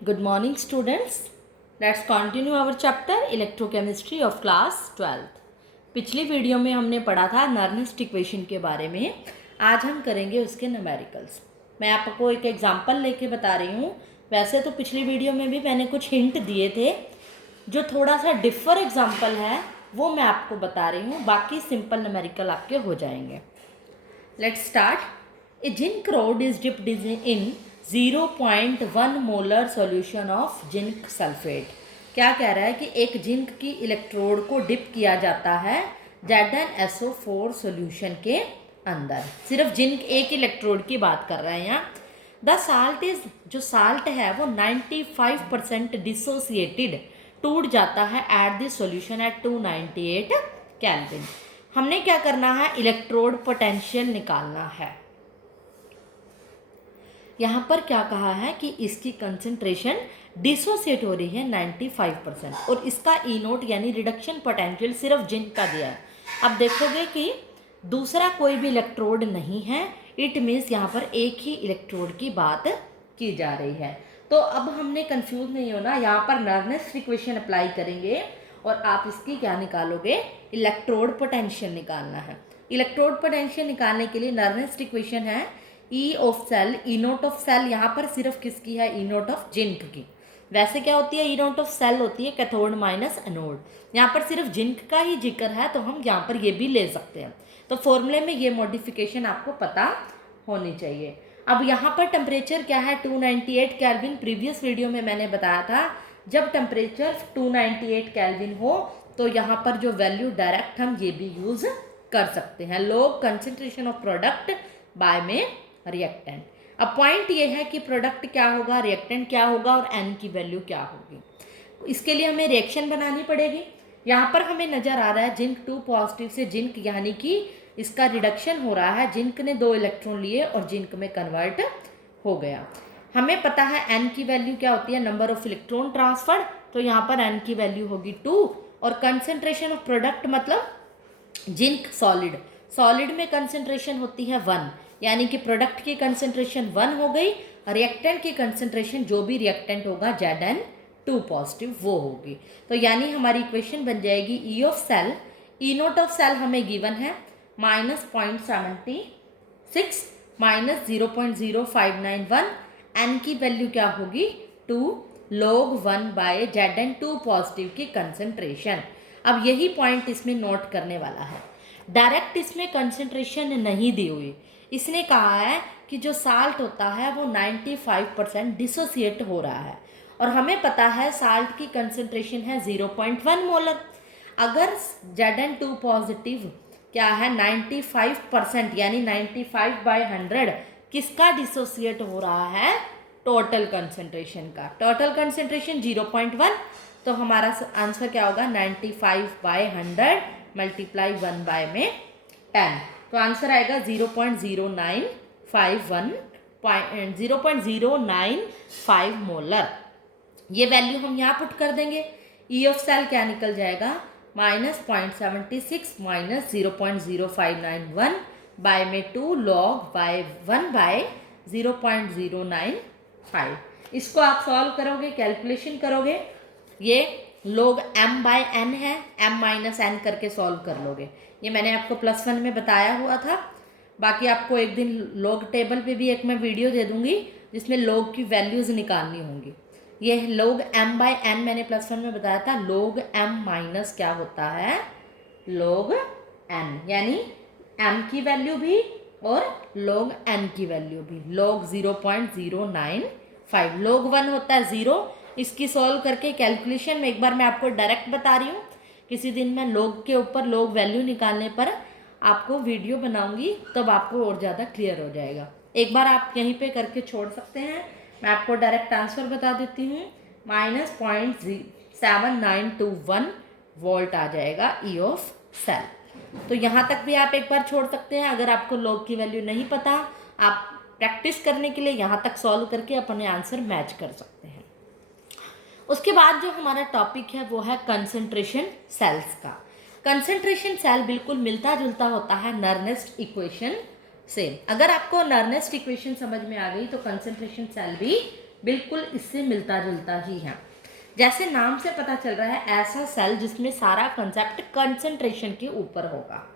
Good morning students. Let's continue our chapter electrochemistry of class 12th. पिछली video में हमने पढ़ा था नर्नेस्ट इक्वेशन के बारे में. आज हम करेंगे उसके न्यूमेरिकल्स. मैं आपको एक एग्जांपल लेके बता रही हूँ. वैसे तो पिछली वीडियो में भी मैंने कुछ हिंट दिए थे. जो थोड़ा सा डिफर एग्जांपल है वो मैं आपको बता रही हूँ. बाकी सिंपल न्यूमेरिकल आपके हो जाएंगे. Let's start. A zinc rod is dipped in 0.1 molar solution of zinc sulphate. क्या कह रहा है कि एक जिंक की इलेक्ट्रोड को डिप किया जाता है ZnSO4 सॉल्यूशन के अंदर. सिर्फ जिंक एक इलेक्ट्रोड की बात कर रहे हैं यहाँ. द साल्ट इज, जो साल्ट है वो 95% डिसोसिएटेड, टूट जाता है at the solution at 298 kelvin. हमने क्या करना है, इलेक्ट्रोड पोटेंशियल निकालना है. यहाँ पर क्या कहा है कि इसकी कंसंट्रेशन डिसोसिएट हो रही है 95% और इसका ई नोट यानी रिडक्शन पोटेंशियल सिर्फ जिंक का दिया है. अब देखोगे कि दूसरा कोई भी इलेक्ट्रोड नहीं है. इट मीन्स यहाँ पर एक ही इलेक्ट्रोड की बात की जा रही है. तो अब हमने कंफ्यूज नहीं होना. यहाँ पर नर्नेस्ट इक्वेशन अप्लाई करेंगे और आप इसकी क्या निकालोगे, इलेक्ट्रोड पोटेंशियल निकालना है. इलेक्ट्रोड पोटेंशियल निकालने के लिए नर्नेस्ट इक्वेशन है E of cell, E naught of cell. यहाँ पर सिर्फ किसकी है, ई नोट ऑफ जिंक की. वैसे क्या होती है, ई नोट ऑफ सेल होती है कैथोड माइनस एनोड. यहाँ पर सिर्फ जिंक का ही जिक्र है तो हम यहाँ पर ये भी ले सकते हैं. तो फॉर्मूले में ये मॉडिफिकेशन आपको पता होनी चाहिए. अब यहाँ पर टेम्परेचर क्या है, 298 केल्विन. प्रीवियस वीडियो में मैंने बताया था जब टेम्परेचर 298 केल्विन हो तो यहाँ पर जो वैल्यू डायरेक्ट हम ये भी यूज़ कर सकते हैं. Log concentration of product by में रिएक्टेंट. अब पॉइंट ये है कि प्रोडक्ट क्या होगा, रिएक्टेंट क्या होगा और एन की वैल्यू क्या होगी. इसके लिए हमें रिएक्शन बनानी पड़ेगी. यहाँ पर हमें नज़र आ रहा है जिंक 2 पॉजिटिव से जिंक, यानी कि इसका रिडक्शन हो रहा है. जिंक ने 2 इलेक्ट्रॉन लिए और जिंक में कन्वर्ट हो गया. हमें पता है एन की वैल्यू क्या होती है, नंबर ऑफ इलेक्ट्रॉन ट्रांसफर्ड. तो यहाँ पर एन की वैल्यू होगी 2 और कंसंट्रेशन ऑफ प्रोडक्ट मतलब जिंक सॉलिड, सॉलिड में कंसंट्रेशन होती है 1, यानी कि प्रोडक्ट की कंसंट्रेशन 1 हो गई. रिएक्टेंट की कंसंट्रेशन जो भी रिएक्टेंट होगा Zn2 पॉजिटिव वो होगी. तो यानी हमारी इक्वेशन बन जाएगी E of cell, E naught of cell हमें गिवन है -0.76 माइनस 0.0591. एन की वैल्यू क्या होगी 2 log 1 बाय Zn2 पॉजिटिव की कंसंट्रेशन. अब यही पॉइंट इसमें नोट करने वाला है. डायरेक्ट इसमें कंसंट्रेशन नहीं दी हुई. इसने कहा है कि जो साल्ट होता है वो 95% डिसोसिएट हो रहा है और हमें पता है साल्ट की कंसंट्रेशन है 0.1 मोलर. अगर Zn2 पॉजिटिव क्या है 95% यानी 95/100 किसका डिसोसिएट हो रहा है, टोटल कंसंट्रेशन का. टोटल कंसंट्रेशन 0.1, तो हमारा आंसर क्या होगा 95/100 मल्टीप्लाई 1 बाय में 10. तो आंसर आएगा 0.095 मोलर. ये वैल्यू हम यहाँ पुट कर देंगे. ई ऑफ सेल क्या निकल जाएगा -0.76 माइनस 0.0591 बाय में 2 log बाय 1 बाय 0.095. इसको आप सॉल्व करोगे, कैलकुलेशन करोगे, ये log m बाय n है, m माइनस n करके सॉल्व कर लोगे. ये मैंने आपको +1 में बताया हुआ था. बाकी आपको एक दिन log टेबल पे भी एक मैं वीडियो दे दूंगी जिसमें log की वैल्यूज़ निकालनी होंगी. ये log m बाय n मैंने +1 में बताया था. log m माइनस क्या होता है, log n, यानी m की वैल्यू भी और log n की वैल्यू भी. log 0.095, log 1 होता है 0. इसकी सॉल्व करके कैलकुलेशन में एक बार मैं आपको डायरेक्ट बता रही हूँ. किसी दिन मैं log के ऊपर log वैल्यू निकालने पर आपको वीडियो बनाऊंगी, तब आपको और ज़्यादा क्लियर हो जाएगा. एक बार आप यहीं पे करके छोड़ सकते हैं. मैं आपको डायरेक्ट आंसर बता देती हूँ, -0.7921 वोल्ट आ जाएगा ई ऑफ सेल. तो यहाँ तक भी आप एक बार छोड़ सकते हैं. अगर आपको log की वैल्यू नहीं पता, आप प्रैक्टिस करने के लिए यहाँ तक सॉल्व करके अपने आंसर मैच कर सकते हैं. उसके बाद जो हमारा टॉपिक है वो है कंसंट्रेशन सेल्स का. कंसंट्रेशन सेल बिल्कुल मिलता जुलता होता है नर्नेस्ट इक्वेशन से. अगर आपको नर्नेस्ट इक्वेशन समझ में आ गई तो कंसंट्रेशन सेल भी बिल्कुल इससे मिलता जुलता ही है। जैसे नाम से पता चल रहा है, ऐसा सेल जिसमें सारा कंसेप्ट कंसंट्रेशन के ऊपर होगा।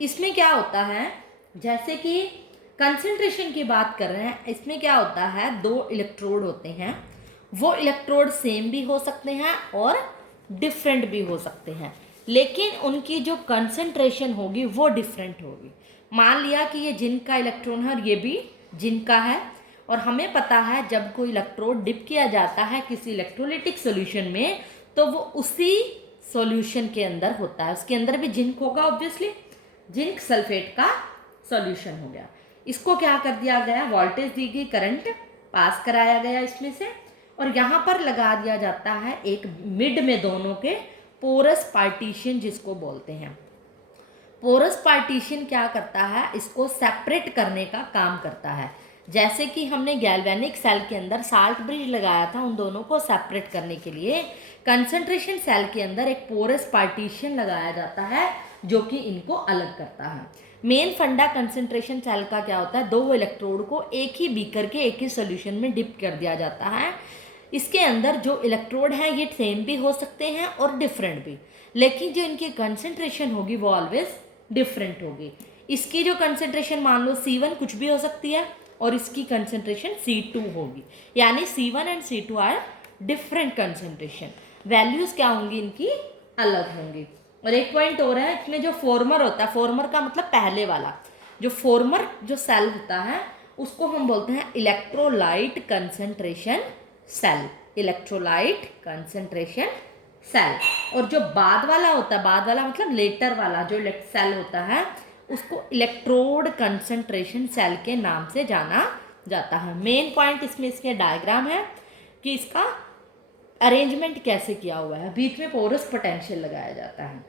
इसमें क्या होता है, जैसे कि कंसंट्रेशन की बात कर रहे हैं, इसमें क्या होता है, 2 इलेक्ट्रोड होते हैं। वो इलेक्ट्रोड सेम भी हो सकते हैं और डिफरेंट भी हो सकते हैं, लेकिन उनकी जो कंसंट्रेशन होगी वो डिफरेंट होगी। मान लिया कि ये जिंक का इलेक्ट्रॉन है और ये भी जिंक का है, और हमें पता है जब कोई इलेक्ट्रोड डिप किया जाता है किसी इलेक्ट्रोलिटिक सॉल्यूशन में, तो वो उसी सॉल्यूशन के अंदर होता है, उसके अंदर भी जिंक होगा, ऑब्वियसली जिंक सल्फेट का सॉल्यूशन हो गया। इसको क्या कर दिया गया, वोल्टेज दी गई, करंट पास कराया गया इसमें से, और यहाँ पर लगा दिया जाता है एक मिड में दोनों के पोरस पार्टीशन, जिसको बोलते हैं। पोरस पार्टीशन क्या करता है, इसको सेपरेट करने का काम करता है। जैसे कि हमने गैल्वेनिक सेल के अंदर साल्ट ब्रिज लगाया था उन दोनों को सेपरेट करने के लिए, कंसंट्रेशन सेल के अंदर एक पोरस पार्टीशन लगाया जाता है जो कि इनको अलग करता है। मेन फंडा कंसंट्रेशन सेल का क्या होता है, 2 इलेक्ट्रोड को एक ही बीकर के एक ही सोल्यूशन में डिप कर दिया जाता है। इसके अंदर जो इलेक्ट्रोड हैं ये सेम भी हो सकते हैं और डिफरेंट भी, लेकिन जो इनकी कंसंट्रेशन होगी वो ऑलवेज डिफरेंट होगी। इसकी जो कंसंट्रेशन मान लो C1 कुछ भी हो सकती है और इसकी कंसंट्रेशन C2 होगी, यानी C1 and C2 are different concentration, values क्या होंगी इनकी, अलग होंगी। और एक पॉइंट और है, इसमें जो फॉर्मर होता है, फॉर्मर का मतलब पहले वाला, जो फॉर्मर जो सेल होता है उसको हम बोलते हैं electrolyte concentration cell, electrolyte concentration cell. और जो बाद वाला होता है, बाद वाला मतलब लेटर वाला जो सेल होता है, उसको इलेक्ट्रोड कंसंट्रेशन सेल के नाम से जाना जाता है। मेन पॉइंट इसमें इसके डायग्राम है कि इसका अरेंजमेंट कैसे किया हुआ है, बीच में पोरस पोटेंशियल लगाया जाता है।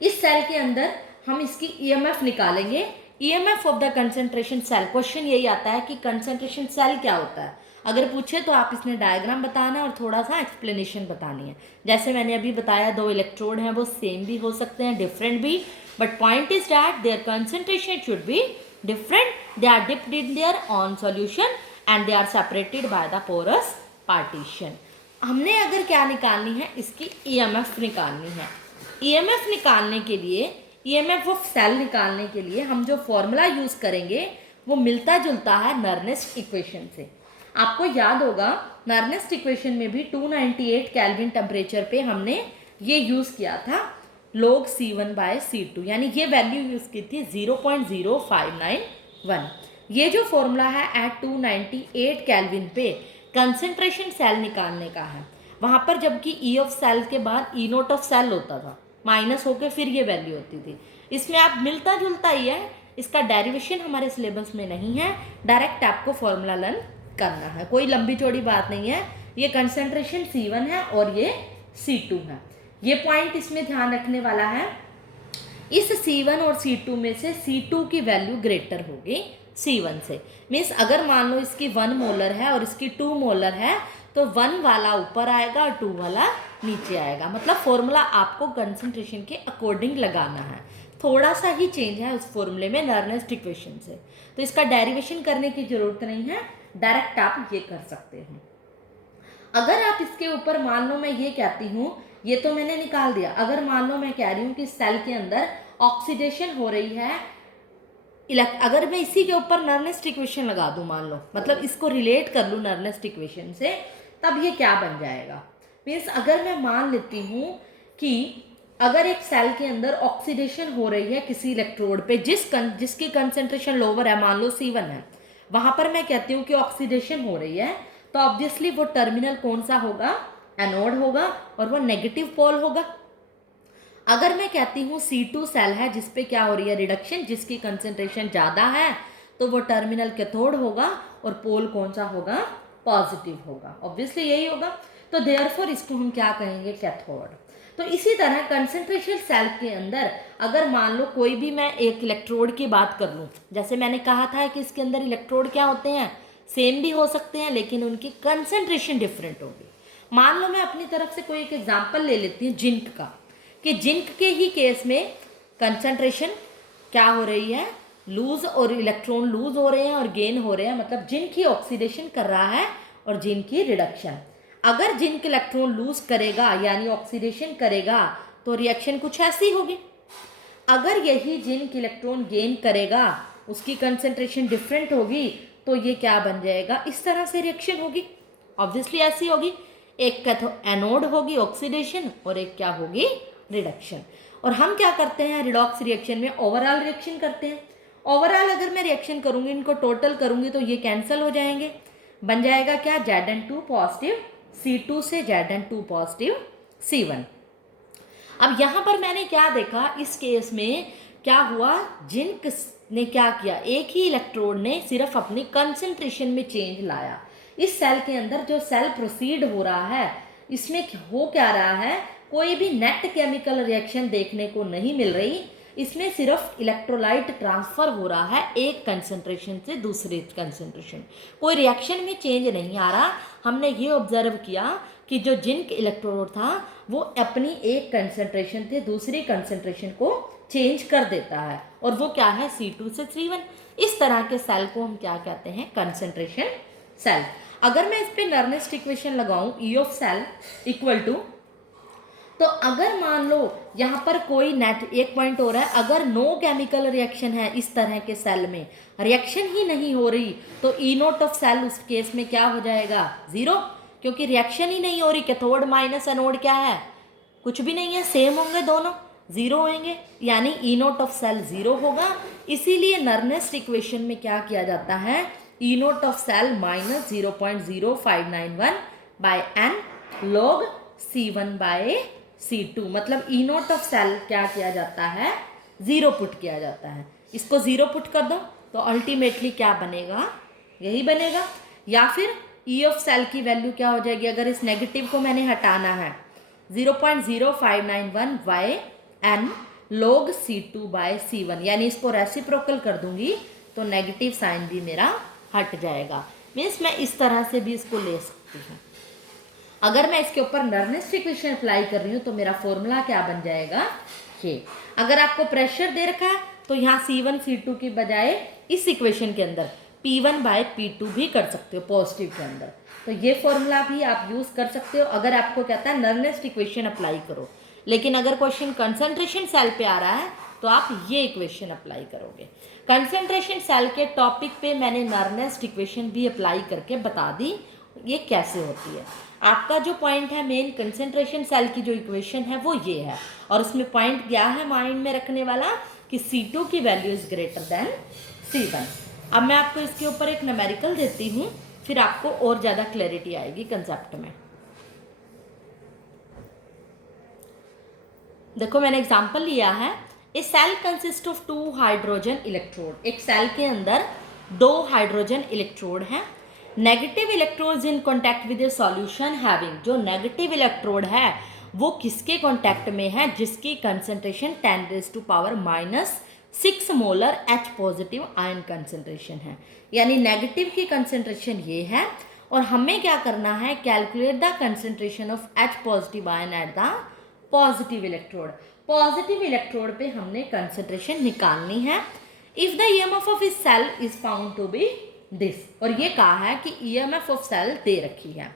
इस सेल के अंदर हम इसकी ईएमएफ निकालेंगे, EMF of the concentration cell. Question यही आता है कि कंसंट्रेशन सेल क्या होता है, अगर पूछे तो आप इसमें डायग्राम बताना और थोड़ा सा एक्सप्लेनेशन बतानी है। जैसे मैंने अभी बताया 2 इलेक्ट्रोड हैं, वो सेम भी हो सकते हैं, डिफरेंट भी, but point is that there concentration should be different, they are dipped in their own solution and they are separated by the porous partition। हमने अगर क्या निकालनी है, इसकी ईएमएफ निकालनी है। ईएमएफ निकालने के लिए, ईएमएफ ऑफ सेल निकालने के लिए हम जो फॉर्मूला यूज़ करेंगे वो मिलता जुलता है नर्नेस्ट इक्वेशन से। आपको याद होगा नर्नेस्ट इक्वेशन में भी 298 केल्विन टेम्परेचर पे हमने ये यूज़ किया था log C1/C2, यानी ये वैल्यू यूज़ की थी 0.0591। ये जो फॉर्मूला है एट 298 केल्विन पे कंसंट्रेशन सेल निकालने का है। वहाँ पर जबकि ई ऑफ सेल के बाद ई नोट ऑफ सेल होता था, माइनस होकर फिर ये वैल्यू होती थी। इसमें आप मिलता जुलता ही है, इसका डेरिवेशन हमारे सिलेबस में नहीं है, डायरेक्ट आपको फॉर्मूला लर्न करना है, कोई लंबी चौड़ी बात नहीं है। ये कंसंट्रेशन C1 है और ये C2 है, ये पॉइंट इसमें ध्यान रखने वाला है। इस C1 और C2 में से C2 की वैल्यू ग्रेटर होगी C1 से। मीन्स अगर मान लो इसकी 1 मोलर है और इसकी 2 मोलर है, तो 1 वाला ऊपर आएगा और 2 वाला नीचे आएगा। मतलब फॉर्मूला आपको कंसंट्रेशन के अकॉर्डिंग लगाना है, थोड़ा सा ही चेंज है उस फॉर्मूले में नर्नेस्ट इक्वेशन से, तो इसका डेरिवेशन करने की ज़रूरत नहीं है, डायरेक्ट आप ये कर सकते हैं। अगर आप इसके ऊपर मान लो मैं ये कहती हूँ, ये तो मैंने निकाल दिया, अगर मान लो मैं कह रही हूँ कि सेल के अंदर ऑक्सीडेशन हो रही है, अगर मैं इसी के ऊपर नर्नेस्ट इक्वेशन लगा दूँ मान लो, मतलब इसको रिलेट कर लूँ नर्नेस्ट इक्वेशन से, तब ये क्या बन जाएगा। मीन्स अगर मैं मान लेती हूँ कि अगर एक सेल के अंदर ऑक्सीडेशन हो रही है किसी इलेक्ट्रोड पे जिसकी कंसंट्रेशन लोअर है, मान लो C1 है, वहाँ पर मैं कहती हूँ कि ऑक्सीडेशन हो रही है, तो ऑब्वियसली वो टर्मिनल कौन सा होगा, एनोड होगा, और वो नेगेटिव पोल होगा। अगर मैं कहती हूँ C2 सेल है जिस पे क्या हो रही है, रिडक्शन, जिसकी कंसंट्रेशन ज़्यादा है, तो वो टर्मिनल कैथोड होगा और पोल कौन सा होगा, पॉजिटिव होगा, ऑब्वियसली यही होगा। तो देयरफॉर इसको हम क्या कहेंगे, कैथोड। तो इसी तरह कंसंट्रेशन सेल के अंदर अगर मान लो कोई भी मैं एक इलेक्ट्रोड की बात कर लूँ, जैसे मैंने कहा था कि इसके अंदर इलेक्ट्रोड क्या होते हैं, सेम भी हो सकते हैं, लेकिन उनकी कंसंट्रेशन डिफरेंट होगी। मान लो मैं अपनी तरफ से कोई एक एग्जांपल ले लेती हूँ जिंक का, कि जिंक के ही केस में कंसंट्रेशन क्या हो रही है, लूज, और इलेक्ट्रॉन लूज हो रहे हैं और गेन हो रहे हैं, मतलब जिंक ही ऑक्सीडेशन कर रहा है और जिंक की रिडक्शन। अगर जिंक इलेक्ट्रॉन लूज करेगा यानी ऑक्सीडेशन करेगा तो रिएक्शन कुछ ऐसी होगी। अगर यही जिंक इलेक्ट्रॉन गेन करेगा, उसकी कंसंट्रेशन डिफरेंट होगी, तो ये क्या बन जाएगा, इस तरह से रिएक्शन होगी। ऑब्वियसली ऐसी होगी। एक एनोड होगी ऑक्सीडेशन और एक क्या होगी, रिडक्शन। और हम क्या करते हैं रिडॉक्स रिएक्शन में, ओवरऑल रिएक्शन करते हैं। ओवरऑल अगर मैं रिएक्शन करूंगी, इनको टोटल करूंगी तो ये कैंसिल हो जाएंगे। बन जाएगा क्या, Zn2 पॉजिटिव C2 से Zn2 पॉजिटिव C1। अब यहाँ पर मैंने क्या देखा, इस केस में क्या हुआ, जिंक ने क्या किया, एक ही इलेक्ट्रोड ने सिर्फ अपनी कंसंट्रेशन में चेंज लाया। इस सेल के अंदर जो सेल प्रोसीड हो रहा है, इसमें हो क्या रहा है, कोई भी नेट केमिकल रिएक्शन देखने को नहीं मिल रही। इसमें सिर्फ इलेक्ट्रोलाइट ट्रांसफर हो रहा है एक कंसंट्रेशन से दूसरे कंसंट्रेशन, कोई रिएक्शन में चेंज नहीं आ रहा। हमने ये ऑब्जर्व किया कि जो जिंक इलेक्ट्रोड था वो अपनी एक कंसंट्रेशन से दूसरी कंसंट्रेशन को चेंज कर देता है, और वो क्या है, C2 से C1। इस तरह के सेल को हम क्या कहते हैं, कंसंट्रेशन सेल। अगर मैं इस पे नर्नेस्ट इक्वेशन लगाऊं, E of cell equal to, तो अगर मान लो यहाँ पर कोई नेट, एक पॉइंट हो रहा है, अगर नो केमिकल रिएक्शन है इस तरह के सेल में, रिएक्शन ही नहीं हो रही, तो E नोट ऑफ सेल उस केस में क्या हो जाएगा, 0, क्योंकि रिएक्शन ही नहीं हो रही। कैथोड माइनस एनोड क्या है, कुछ भी नहीं है, सेम होंगे दोनों, 0 होंगे, यानी E नोट ऑफ सेल 0 होगा। इसीलिए नर्नेस्ट इक्वेशन में क्या किया जाता है, E naught of cell minus 0.0591 by n log C1 by C2, मतलब E नोट ऑफ सेल क्या किया जाता है, 0 पुट किया जाता है। इसको 0 पुट कर दो तो अल्टीमेटली क्या बनेगा, यही बनेगा। या फिर E ऑफ सेल की वैल्यू क्या हो जाएगी, अगर इस नेगेटिव को मैंने हटाना है, 0.0591 by n log C2 by C1, यानी इसको रेसिप्रोकल कर दूंगी तो नेगेटिव साइन भी मेरा हट जाएगा। मीन्स मैं इस तरह से भी इसको ले सकती हूँ। अगर मैं इसके ऊपर नर्नेस्ट इक्वेशन अप्लाई कर रही हूँ तो मेरा फॉर्मूला क्या बन जाएगा, ये। अगर आपको प्रेशर दे रखा है तो यहाँ C1 C2 की बजाय इस इक्वेशन के अंदर P1 बाय P2 भी कर सकते हो पॉजिटिव के अंदर, तो ये फॉर्मूला भी आप यूज़ कर सकते हो अगर आपको कहता है नर्नेस्ट इक्वेशन अप्लाई करो। लेकिन अगर क्वेश्चन कंसंट्रेशन सेल पे आ रहा है तो आप ये इक्वेशन अप्लाई करोगे। कंसंट्रेशन सेल के टॉपिक पे मैंने नर्नेस्ट इक्वेशन भी अप्लाई करके बता दी ये कैसे होती है। आपका जो पॉइंट है मेन, कंसंट्रेशन सेल की जो इक्वेशन है वो ये है, और उसमें पॉइंट क्या है माइंड में रखने वाला कि C2 की value is greater than C1। अब मैं आपको इसके ऊपर एक न्यूमेरिकल देती हूँ, फिर आपको और ज़्यादा क्लैरिटी आएगी कंसेप्ट में। देखो मैंने एग्जाम्पल लिया है, a cell consist of 2 hydrogen electrode. एक सेल के अंदर 2 हाइड्रोजन इलेक्ट्रोड हैं। Negative electrodes in contact with a solution having, जो नेगेटिव इलेक्ट्रोड है वो किसके कॉन्टैक्ट में है, जिसकी concentration 10⁻⁻⁶ molar H positive ion concentration है। यानी नेगेटिव की कंसंट्रेशन ये है, और हमें क्या करना है, calculate the concentration of H positive ion at the positive electrode. Positive electrode पे हमने कंसंट्रेशन निकालनी है। इफ द EMF ऑफ इस cell is found to be this, और ये कहा है कि EMF ऑफ सेल दे रखी है।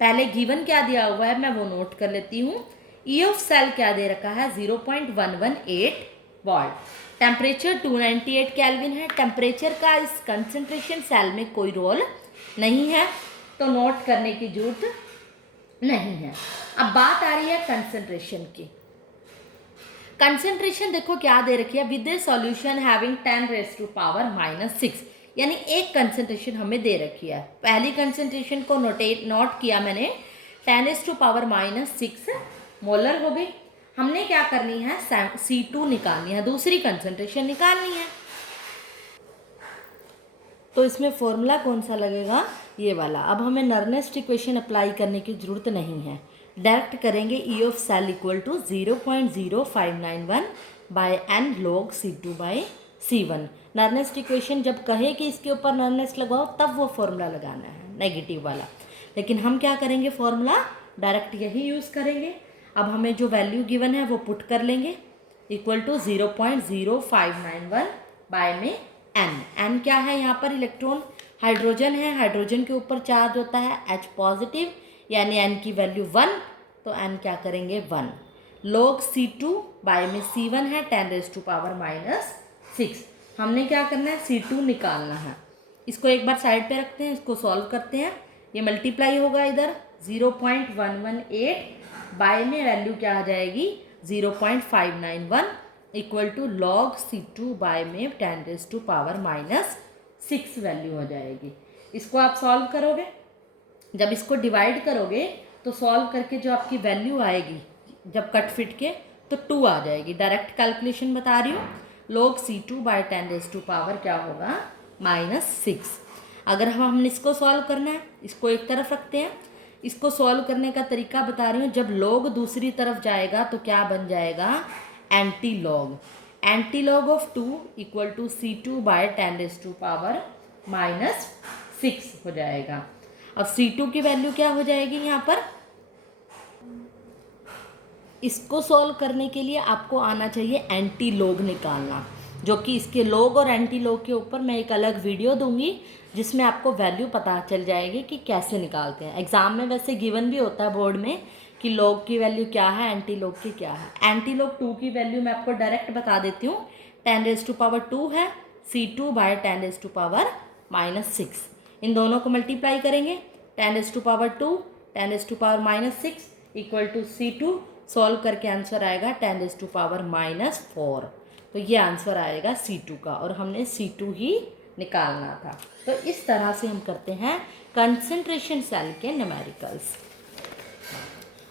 पहले गिवन क्या दिया हुआ है मैं वो नोट कर लेती हूँ। E ऑफ सेल क्या दे रखा है, 0.118 वॉल्ट। टेम्परेचर 298 केल्विन है। टेम्परेचर का इस कंसंट्रेशन सेल में कोई रोल नहीं है, तो नोट करने की जरूरत नहीं है। अब बात आ रही है कंसंट्रेशन की। कंसंट्रेशन देखो क्या दे रखी है, विद ए सॉल्यूशन हैविंग 10⁻⁻⁶, यानी एक कंसंट्रेशन हमें दे रखी है। पहली कंसंट्रेशन को नोट किया मैंने, 10⁻⁻⁶ मोलर हो गई। हमने क्या करनी है, C2 निकालनी है, दूसरी कंसंट्रेशन निकालनी है। तो इसमें फॉर्मूला कौन सा लगेगा, ये वाला। अब हमें नर्नेस्ट इक्वेशन अप्लाई करने की ज़रूरत नहीं है, डायरेक्ट करेंगे E of cell equal to 0.0591 by n log C2 by C1। Nernst equation जब कहे कि इसके ऊपर नर्नेस्ट लगाओ तब वो फॉर्मूला लगाना है नेगेटिव वाला, लेकिन हम क्या करेंगे, फॉर्मूला डायरेक्ट यही यूज़ करेंगे। अब हमें जो वैल्यू गिवन है वो पुट कर लेंगे, इक्वल टू 0.0591 बाय में n क्या है यहाँ पर, इलेक्ट्रॉन हाइड्रोजन है, हाइड्रोजन के ऊपर चार्ज होता है H पॉजिटिव, यानी n की वैल्यू 1, तो n क्या करेंगे 1। log C2 बाय में C1 है 10⁻⁻6। हमने क्या करना है, C2 निकालना है। इसको एक बार साइड पे रखते हैं, इसको सॉल्व करते हैं। ये मल्टीप्लाई होगा इधर 0.118 बाय में वैल्यू क्या आ जाएगी 0.591 equal to log C2 bye में 10⁻⁻6 वैल्यू हो जाएगी। इसको आप सॉल्व करोगे, जब इसको डिवाइड करोगे तो सॉल्व करके जो आपकी वैल्यू आएगी जब कट फिट के तो 2 आ जाएगी। डायरेक्ट कैलकुलेशन बता रही हूँ। log C2 बाय 10⁻⁻ क्या होगा -6। अगर हमने इसको सॉल्व करना है, इसको एक तरफ रखते हैं। इसको सॉल्व करने का तरीका बता रही हूँ। जब log दूसरी तरफ जाएगा तो क्या बन जाएगा anti log. Anti log of 2 equal to C2 by 10⁻⁻6 हो जाएगा। अब C2 की वैल्यू क्या हो जाएगी यहाँ पर, इसको सॉल्व करने के लिए आपको आना चाहिए एंटी लॉग निकालना, जो कि इसके लॉग और एंटी लॉग के ऊपर मैं एक अलग वीडियो दूंगी जिसमें आपको वैल्यू पता चल जाएगी कि कैसे निकालते हैं। एग्जाम में वैसे गिवन भी होता है बोर्ड में कि लॉग की वैल्यू क्या है, एंटी लॉग की क्या है। एंटी लॉग 2 की वैल्यू मैं आपको डायरेक्ट बता देती हूँ, 10⁻2 है C2 बाय 10⁻⁻6। इन दोनों को मल्टीप्लाई करेंगे 10⁻2 10⁻⁻6 इक्वल टू C2, सॉल्व करके आंसर आएगा 10⁻⁻4। तो ये आंसर आएगा C2 का, और हमने C2 ही निकालना था। तो इस तरह से हम करते हैं कंसंट्रेशन सेल के न्यूमेरिकल्स।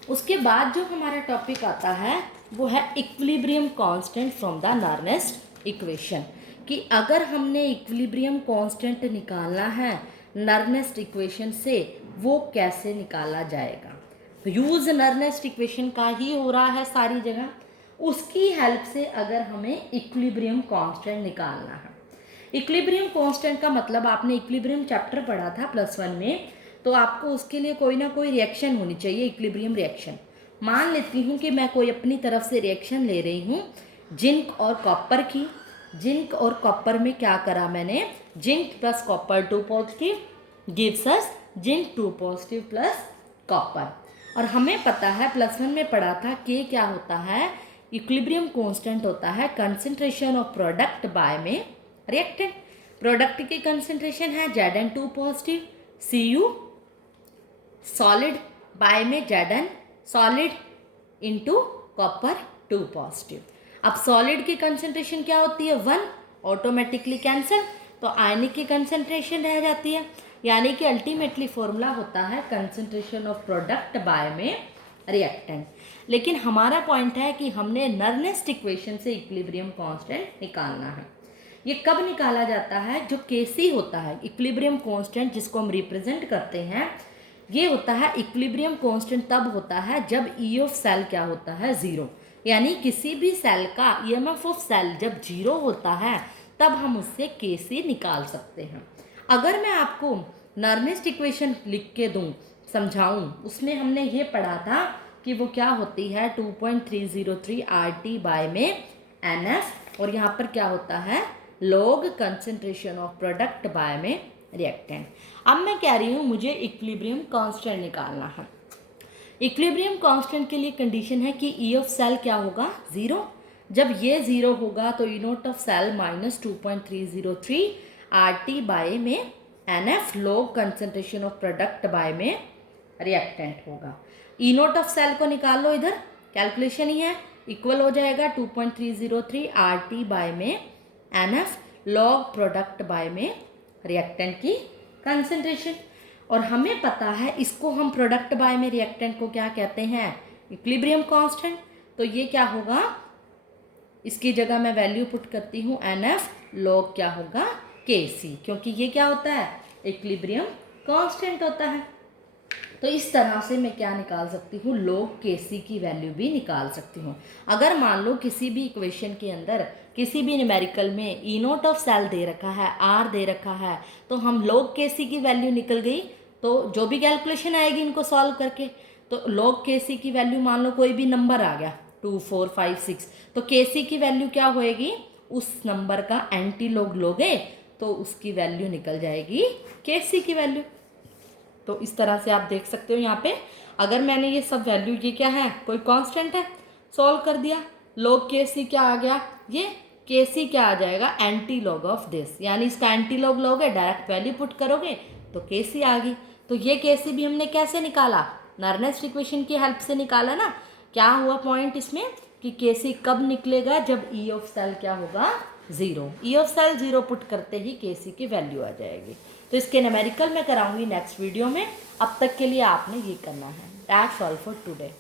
उसके बाद जो हमारा टॉपिक आता है वो है equilibrium constant from the Nernst equation, कि अगर हमने इक्विलिब्रियम कांस्टेंट निकालना है नर्नेस्ट इक्वेशन से वो कैसे निकाला जाएगा। यूज नर्नेस्ट इक्वेशन का ही हो रहा है सारी जगह, उसकी हेल्प से अगर हमें इक्विलिब्रियम कांस्टेंट निकालना है। इक्विलिब्रियम कांस्टेंट का मतलब आपने इक्विलिब्रियम चैप्टर पढ़ा था +1 में, तो आपको उसके लिए कोई ना कोई रिएक्शन होनी चाहिए, इक्विलिब्रियम रिएक्शन। मान लेती हूँ कि मैं कोई अपनी तरफ से रिएक्शन ले रही हूँ जिंक और कॉपर की। जिंक और कॉपर में क्या करा मैंने, zinc plus copper 2 positive gives us zinc 2 positive plus copper. और हमें पता है +1 में पढ़ा था कि क्या होता है, इक्विलिब्रियम कांस्टेंट होता है कंसंट्रेशन ऑफ प्रोडक्ट बाय में रिएक्टेंट। प्रोडक्ट की कंसंट्रेशन है Zn2 positive Cu solid bye में Zn solid into copper 2 positive. अब सॉलिड की कंसंट्रेशन क्या होती है 1, ऑटोमेटिकली कैंसिल, तो आयनिक की कंसंट्रेशन रह जाती है। यानी कि अल्टीमेटली फॉर्मूला होता है कंसंट्रेशन ऑफ प्रोडक्ट बाय में रिएक्टेंट। लेकिन हमारा पॉइंट है कि हमने नर्नेस्ट इक्वेशन से इक्विलिब्रियम कांस्टेंट निकालना है। ये कब निकाला जाता है, जो Kc होता है इक्विलिब्रियम कांस्टेंट जिसको हम रिप्रेजेंट करते हैं, ये होता है इक्विलिब्रियम कांस्टेंट तब होता है जब E ऑफ सेल क्या होता है 0। यानी किसी भी सेल का EMF ऑफ सेल जब 0 होता है तब हम उससे Kc निकाल सकते हैं। अगर मैं आपको नर्नेस्ट इक्वेशन लिख के दूं, समझाऊं, उसमें हमने ये पढ़ा था कि वो क्या होती है 2.303 RT बाय में NF, और यहाँ पर क्या होता है log concentration of product by में रिएक्टेंट। अब मैं कह रही हूँ मुझे इक्विलिब्रियम कांस्टेंट निकालना है। इक्विलिब्रियम कांस्टेंट के लिए कंडीशन है कि E ऑफ सेल क्या होगा 0। जब ये 0 होगा तो E naught of cell -2.303 RT by में NF log concentration of product by में रिएक्टेंट होगा। E नॉट ऑफ सेल को निकाल लो, इधर कैलकुलेशन ही है, इक्वल हो जाएगा 2.303 RT बाय में NF log प्रोडक्ट बाय में रिएक्टेंट की कंसंट्रेशन। और हमें पता है इसको हम प्रोडक्ट बाय में रिएक्टेंट को क्या कहते हैं, इक्विलिब्रियम कांस्टेंट। तो ये क्या होगा, इसकी जगह मैं वैल्यू पुट करती हूँ NF log क्या होगा Kc, क्योंकि ये क्या होता है इक्विलिब्रियम कांस्टेंट होता है। तो इस तरह से मैं क्या निकाल सकती हूँ, log Kc की वैल्यू भी निकाल सकती हूँ। अगर मान लो किसी भी इक्वेशन के अंदर किसी भी न्यूमेरिकल में E नॉट ऑफ सेल दे रखा है, R दे रखा है, तो हम log Kc की वैल्यू निकल गई, तो जो भी कैलकुलेशन आएगी इनको सॉल्व करके, तो log Kc की वैल्यू मान लो कोई भी नंबर आ गया 2, 4, 5, 6, तो Kc की वैल्यू क्या होएगी, उस नंबर का एंटी लॉग लोगे तो उसकी वैल्यू निकल जाएगी KC की वैल्यू। तो इस तरह से आप देख सकते हो यहाँ पे, अगर मैंने ये सब वैल्यू, ये क्या है, कोई कांस्टेंट है, सॉल्व कर दिया, log KC क्या आ गया, ये KC क्या आ जाएगा, एंटी लॉग ऑफ दिस, यानी इसका एंटी लॉग लोगे, डायरेक्ट वैल्यू पुट करोगे तो KC आ गई। तो ये KC भी हमने कैसे निकाला, नर्नेस्ट इक्वेशन की हेल्प से निकाला ना। क्या हुआ पॉइंट इसमें कि KC कब निकलेगा, जब E ऑफ सेल क्या होगा, 0। E ऑफ सेल 0 पुट करते ही KC की वैल्यू आ जाएगी। तो इसके न्यूमेरिकल मैं कराऊंगी नेक्स्ट वीडियो में। अब तक के लिए आपने ये करना है। That's all for today.